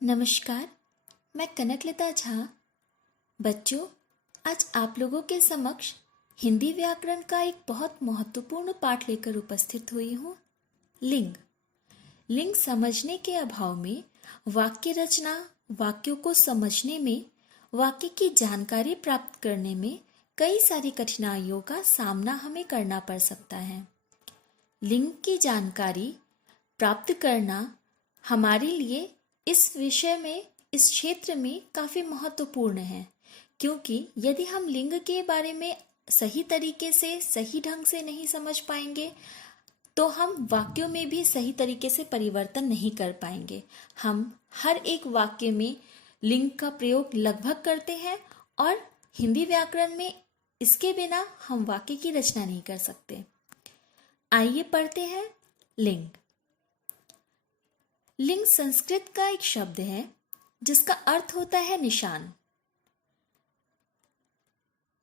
नमस्कार, मैं कनकलता झा। बच्चों, आज आप लोगों के समक्ष हिंदी व्याकरण का एक बहुत महत्वपूर्ण पाठ लेकर उपस्थित हुई हूँ। लिंग। लिंग समझने के अभाव में वाक्य रचना, वाक्यों को समझने में, वाक्य की जानकारी प्राप्त करने में कई सारी कठिनाइयों का सामना हमें करना पड़ सकता है। लिंग की जानकारी प्राप्त करना हमारे लिए इस विषय में, इस क्षेत्र में काफ़ी महत्वपूर्ण है, क्योंकि यदि हम लिंग के बारे में सही तरीके से, सही ढंग से नहीं समझ पाएंगे तो हम वाक्यों में भी सही तरीके से परिवर्तन नहीं कर पाएंगे। हम हर एक वाक्य में लिंग का प्रयोग लगभग करते हैं और हिंदी व्याकरण में इसके बिना हम वाक्य की रचना नहीं कर सकते। आइए पढ़ते हैं लिंग। लिंग संस्कृत का एक शब्द है जिसका अर्थ होता है निशान।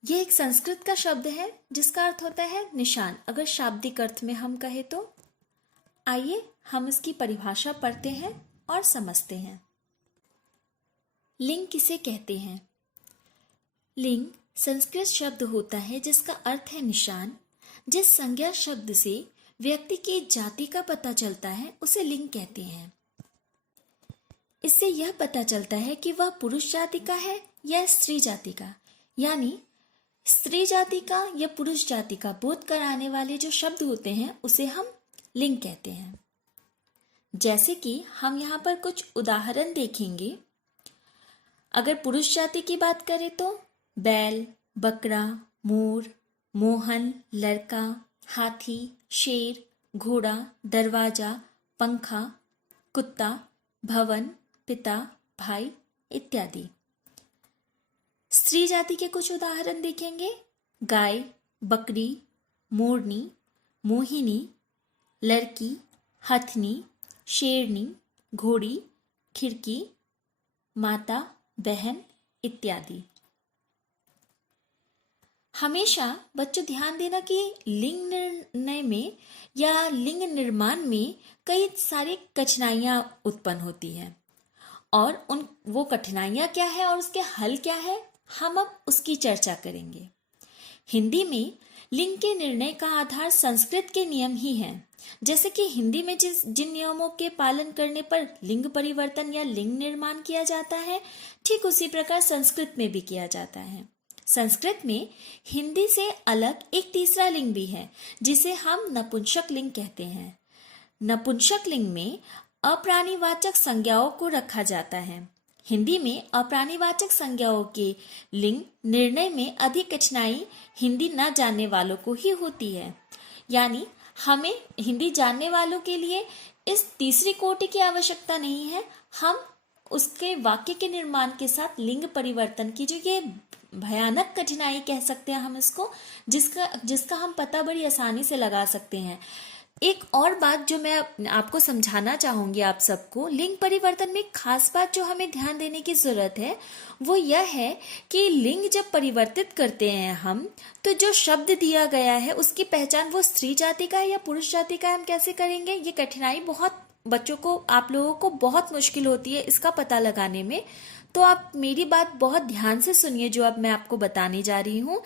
यह एक संस्कृत का शब्द है जिसका अर्थ होता है निशान, अगर शाब्दिक अर्थ में हम कहें तो। आइए हम इसकी परिभाषा पढ़ते हैं और समझते हैं। लिंग किसे कहते हैं? लिंग संस्कृत शब्द होता है जिसका अर्थ है निशान। जिस संज्ञा शब्द से व्यक्ति की जाति का पता चलता है उसे लिंग कहते हैं। इससे यह पता चलता है कि वह पुरुष जाति का है या स्त्री जाति का, यानी स्त्री जाति का या पुरुष जाति का बोध कराने वाले जो शब्द होते हैं उसे हम लिंग कहते हैं। जैसे कि हम यहाँ पर कुछ उदाहरण देखेंगे। अगर पुरुष जाति की बात करें तो बैल, बकरा, मोर, मोहन, लड़का, हाथी, शेर, घोड़ा, दरवाजा, पंखा, कुत्ता, भवन, पिता, भाई इत्यादि। स्त्री जाति के कुछ उदाहरण देखेंगे। गाय, बकरी, मोरनी, मोहिनी, लड़की, हथनी, शेरनी, घोड़ी, खिड़की, माता, बहन इत्यादि। हमेशा बच्चों ध्यान देना कि लिंग निर्णय में या लिंग निर्माण में कई सारी कठिनाइयां उत्पन्न होती हैं, और वो कठिनाइयां क्या है और उसके हल क्या है, हम अब उसकी चर्चा करेंगे। हिंदी में लिंग के निर्णय का आधार संस्कृत के नियम ही हैं। जैसे कि हिंदी में जिन नियमों के पालन करने पर लिंग परिवर्तन या लिंग निर्माण किया जाता है, ठीक उसी प्रकार संस्कृत में भी किया जाता है। संस्कृत में हिंदी से अलग एक तीसरा लिंग भी है जिसे हम नपुंसक लिंग कहते हैं। नपुंसक लिंग में अप्राणीवाचक संज्ञाओं को रखा जाता है। हिंदी में अप्राणीवाचक संज्ञाओं के लिंग निर्णय में अधिक कठिनाई हिंदी न जानने वालों को ही होती है, यानी हमें हिंदी जानने वालों के लिए इस तीसरी कोटि की आवश्यकता नहीं है। हम उसके वाक्य के निर्माण के साथ लिंग परिवर्तन की जो ये भयानक कठिनाई कह सकते हैं हम इसको, जिसका हम पता बड़ी आसानी से लगा सकते हैं। एक और बात जो मैं आपको समझाना चाहूंगी आप सबको, लिंग परिवर्तन में खास बात जो हमें ध्यान देने की जरूरत है वो यह है कि लिंग जब परिवर्तित करते हैं हम, तो जो शब्द दिया गया है उसकी पहचान वो स्त्री जाति का है या पुरुष जाति का है हम कैसे करेंगे। ये कठिनाई बहुत बच्चों को, आप लोगों को बहुत मुश्किल होती है इसका पता लगाने में। तो आप मेरी बात बहुत ध्यान से सुनिए जो अब मैं आपको बताने जा रही हूँ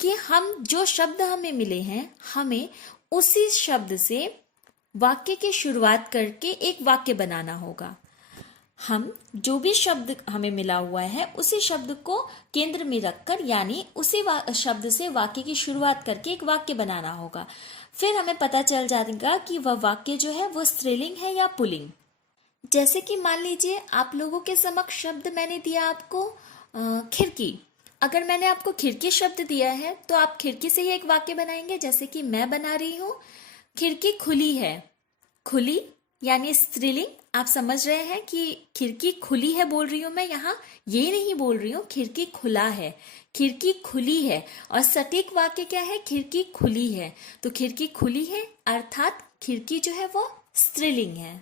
कि हम जो शब्द हमें मिले हैं, हमें उसी शब्द से वाक्य की शुरुआत करके एक वाक्य बनाना होगा। हम जो भी शब्द हमें मिला हुआ है उसी शब्द को केंद्र में रखकर, यानी उसी शब्द से वाक्य की शुरुआत करके एक वाक्य बनाना होगा। फिर हमें पता चल जाएगा कि वह वाक्य जो है वो स्त्रीलिंग है या पुल्लिंग। जैसे कि मान लीजिए आप लोगों के समक्ष शब्द मैंने दिया आपको खिड़की। अगर मैंने आपको खिड़की शब्द दिया है तो आप खिड़की से ही एक वाक्य बनाएंगे। जैसे कि मैं बना रही हूँ, खिड़की खुली है। खुली यानी स्त्रीलिंग। आप समझ रहे हैं कि खिड़की खुली है बोल रही हूँ मैं, यहाँ ये नहीं बोल रही हूँ खिड़की खुला है, खिड़की खुली है। और सटीक वाक्य क्या है? खिड़की खुली है। तो खिड़की खुली है अर्थात खिड़की जो है वो स्त्रीलिंग है।